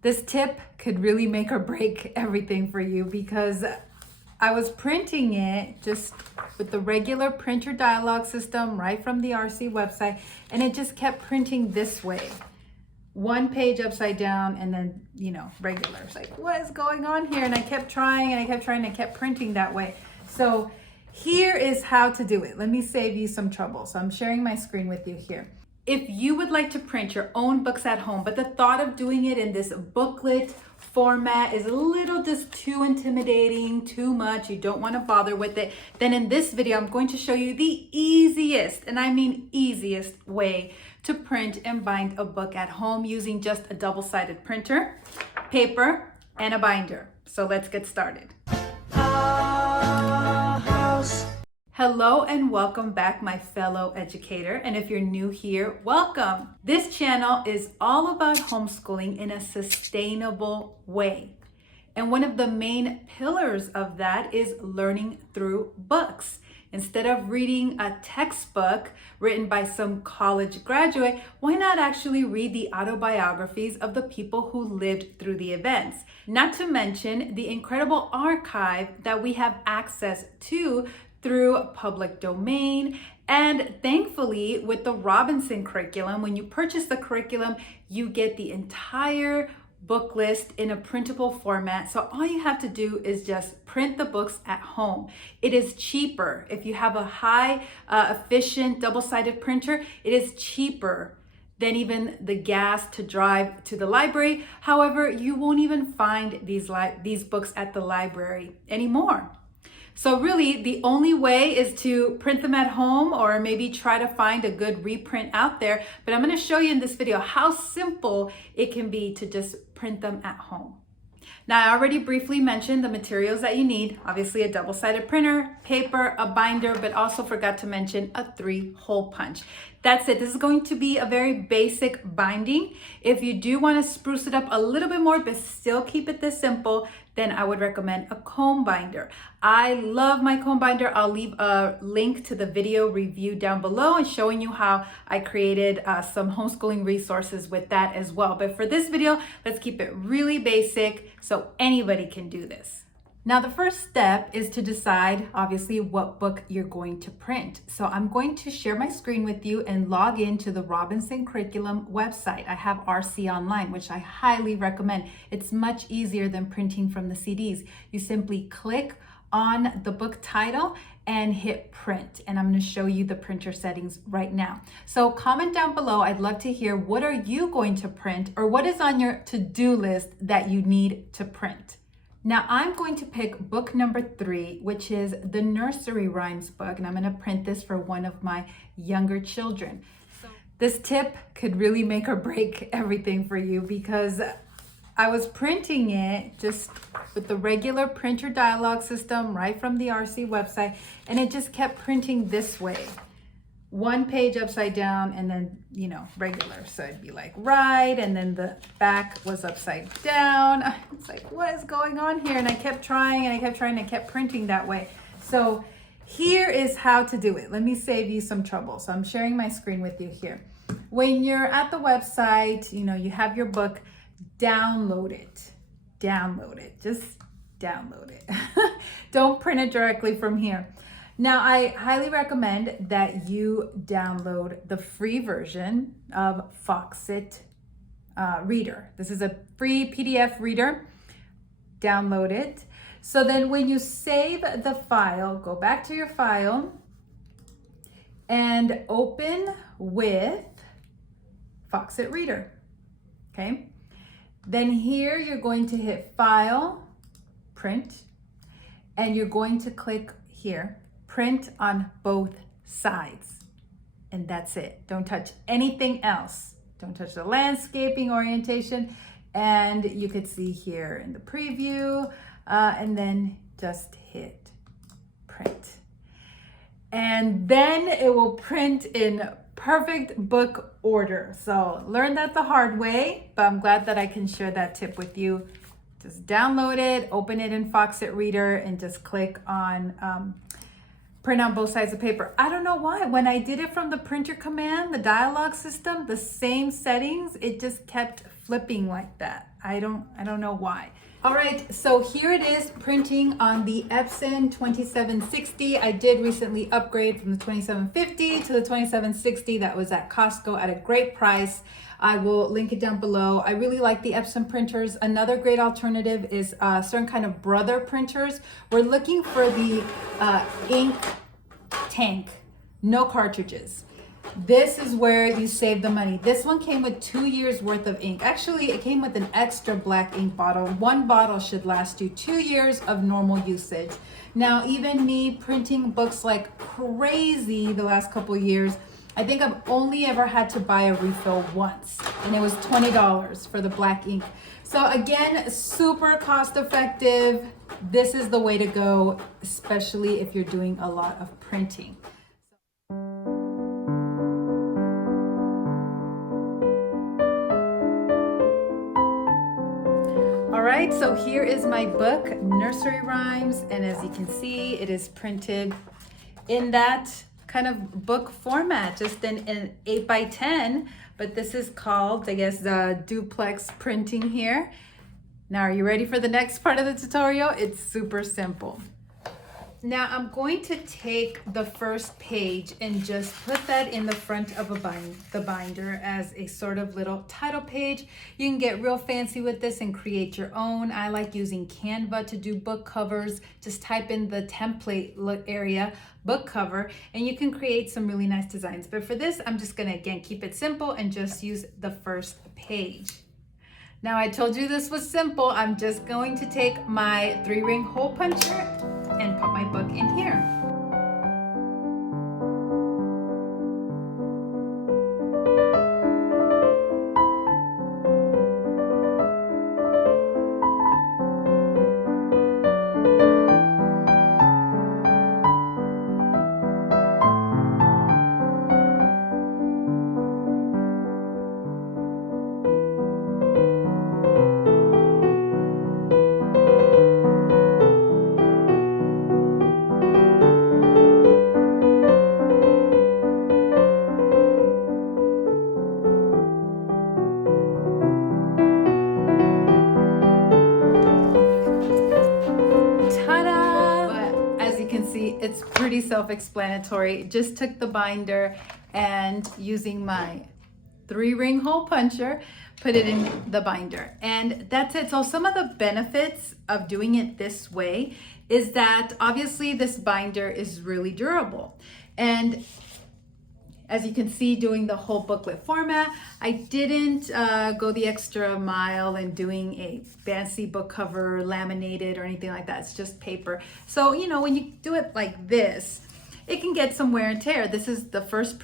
This tip could really make or break everything for you because I was printing it just with the regular printer dialogue system right from the RC website, and it just kept printing this way. One page upside down and then, regular. It's like, what is going on here? And I kept trying and I kept trying and I kept printing that way. So here is how to do it. Let me save you some trouble. So I'm sharing my screen with you here. If you would like to print your own books at home, but the thought of doing it in this booklet format is a little just too intimidating, too much, you don't want to bother with it, then in this video, I'm going to show you the easiest, and I mean easiest way to print and bind a book at home using just a double-sided printer, paper, and a binder. So let's get started. Hello and welcome back, my fellow educator. And if you're new here, welcome. This channel is all about homeschooling in a sustainable way. And one of the main pillars of that is learning through books. Instead of reading a textbook written by some college graduate, why not actually read the autobiographies of the people who lived through the events? Not to mention the incredible archive that we have access to through public domain. And thankfully, with the Robinson curriculum, when you purchase the curriculum, you get the entire book list in a printable format. So all you have to do is just print the books at home. It is cheaper. If you have a high efficient double-sided printer, it is cheaper than even the gas to drive to the library. However, you won't even find these books at the library anymore. So really, the only way is to print them at home or maybe try to find a good reprint out there. But I'm going to show you in this video how simple it can be to just print them at home. Now, I already briefly mentioned the materials that you need. Obviously, a double-sided printer, paper, a binder, but also forgot to mention a 3-hole punch. That's it. This is going to be a very basic binding. If you do want to spruce it up a little bit more, but still keep it this simple, then I would recommend a comb binder. I love my comb binder. I'll leave a link to the video review down below and showing you how I created some homeschooling resources with that as well. But for this video, let's keep it really basic so anybody can do this. Now, the first step is to decide, obviously, what book you're going to print. So I'm going to share my screen with you and log into the Robinson Curriculum website. I have RC Online, which I highly recommend. It's much easier than printing from the CDs. You simply click on the book title and hit print. And I'm going to show you the printer settings right now. So comment down below. I'd love to hear, what are you going to print, or what is on your to-do list that you need to print? Now I'm going to pick book number 3, which is the nursery rhymes book, and I'm going to print this for one of my younger children. This tip could really make or break everything for you because I was printing it just with the regular printer dialogue system right from the RC website, and it just kept printing this way. One page upside down and then, regular. So it'd be like right, and then the back was upside down. It's like, what is going on here? And I kept trying and I kept trying and I kept printing that way. So here is how to do it. Let me save you some trouble. So I'm sharing my screen with you here. When you're at the website, you have your book, download it. Download it. Just download it. Don't print it directly from here. Now, I highly recommend that you download the free version of Foxit Reader. This is a free PDF reader. Download it. So then when you save the file, go back to your file and open with Foxit Reader. Okay. Then here you're going to hit File, Print, and you're going to click here, Print on both sides. And that's it. Don't touch anything else. Don't touch the landscaping orientation. And you could see here in the preview, and then just hit print. And then it will print in perfect book order. So learn that the hard way, but I'm glad that I can share that tip with you. Just download it, open it in Foxit Reader, and just click on print on both sides of paper. I don't know why. When I did it from the printer command, the dialogue system, the same settings, it just kept flipping like that. I don't know why. All right, so here it is printing on the Epson 2760. I did recently upgrade from the 2750 to the 2760 that was at Costco at a great price. I will link it down below. I really like the Epson printers. Another great alternative is certain kind of Brother printers. We're looking for the ink tank, no cartridges. This is where you save the money. This one came with 2 years worth of ink. Actually, it came with an extra black ink bottle. One bottle should last you 2 years of normal usage. Now, even me printing books like crazy the last couple years, I think I've only ever had to buy a refill once, and it was $20 for the black ink. So again, super cost effective. This is the way to go, especially if you're doing a lot of printing. All right, so here is my book, Nursery Rhymes, and as you can see, it is printed in that kind of book format, just in an 8x10, but this is called, I guess, the Duplex printing here. Now, are you ready for the next part of the tutorial? It's super simple. Now, I'm going to take the first page and just put that in the front of the binder as a sort of little title page. You can get real fancy with this and create your own. I like using Canva to do book covers. Just type in the template area, book cover, and you can create some really nice designs. But for this, I'm just gonna, again, keep it simple and just use the first page. Now, I told you this was simple. I'm just going to take my 3-ring hole puncher and put my book in here. It's pretty self-explanatory. Just took the binder and using my 3-ring hole puncher, put it in the binder, and that's it. So some of the benefits of doing it this way is that obviously this binder is really durable. And as you can see, doing the whole booklet format, I didn't go the extra mile in doing a fancy book cover, laminated or anything like that. It's just paper. So, you know, when you do it like this, it can get some wear and tear. This is the first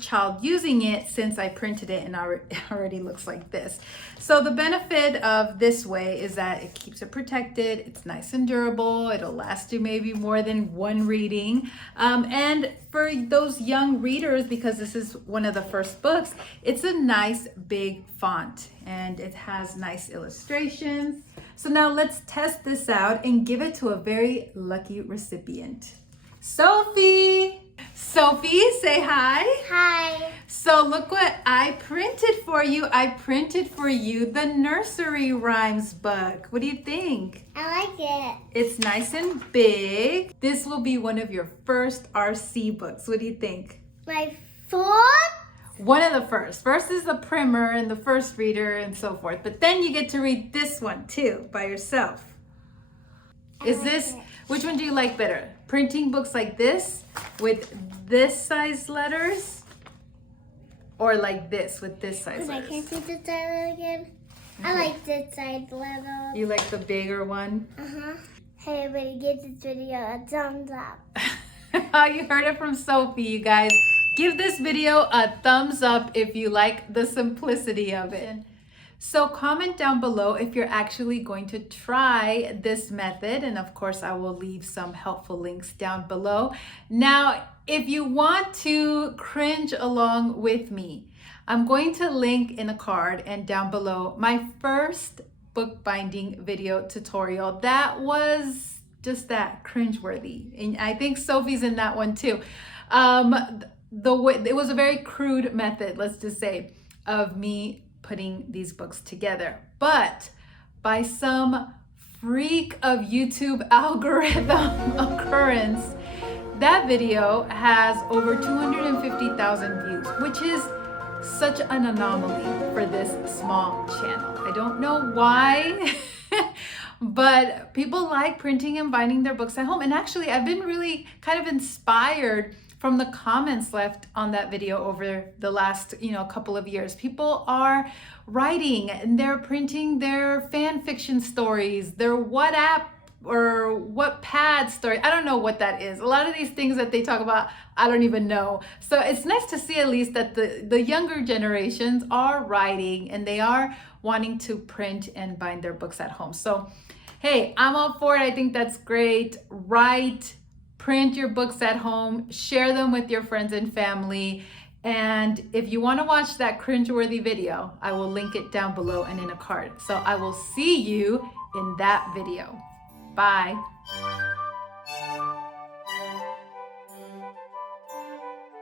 child using it since I printed it, and it already looks like this. So the benefit of this way is that it keeps it protected. It's nice and durable. It'll last you maybe more than one reading. And for those young readers, because this is one of the first books, it's a nice big font and it has nice illustrations. So now let's test this out and give it to a very lucky recipient. Sophie! Sophie, say hi. Hi. So look what I printed for you. I printed for you the Nursery Rhymes book. What do you think? I like it. It's nice and big. This will be one of your first RC books. What do you think? My fourth? One of the first. First is the primer and the first reader and so forth. But then you get to read this one too by yourself. Which one do you like better? Printing books like this with this size letters, or like this with this size letters? Can I see the side again? I like this side letter. You like the bigger one? Hey everybody, give this video a thumbs up. You heard it from Sophie, you guys. Give this video a thumbs up if you like the simplicity of it. So comment down below if you're actually going to try this method, and of course I will leave some helpful links down below. Now, if you want to cringe along with me, I'm going to link in a card and down below my first bookbinding video tutorial that was just that, cringeworthy. And I think Sophie's in that one too. It was a very crude method, let's just say, of me putting these books together. But by some freak of YouTube algorithm occurrence, that video has over 250,000 views, which is such an anomaly for this small channel. I don't know why, but people like printing and binding their books at home. And actually, I've been really kind of inspired from the comments left on that video over the last, couple of years. People are writing and they're printing their fan fiction stories, their WhatsApp or Wattpad story. I don't know what that is. A lot of these things that they talk about, I don't even know. So it's nice to see at least that the younger generations are writing and they are wanting to print and bind their books at home. So, hey, I'm all for it. I think that's great. Write, print your books at home, share them with your friends and family. And if you want to watch that cringeworthy video, I will link it down below and in a card. So I will see you in that video. Bye.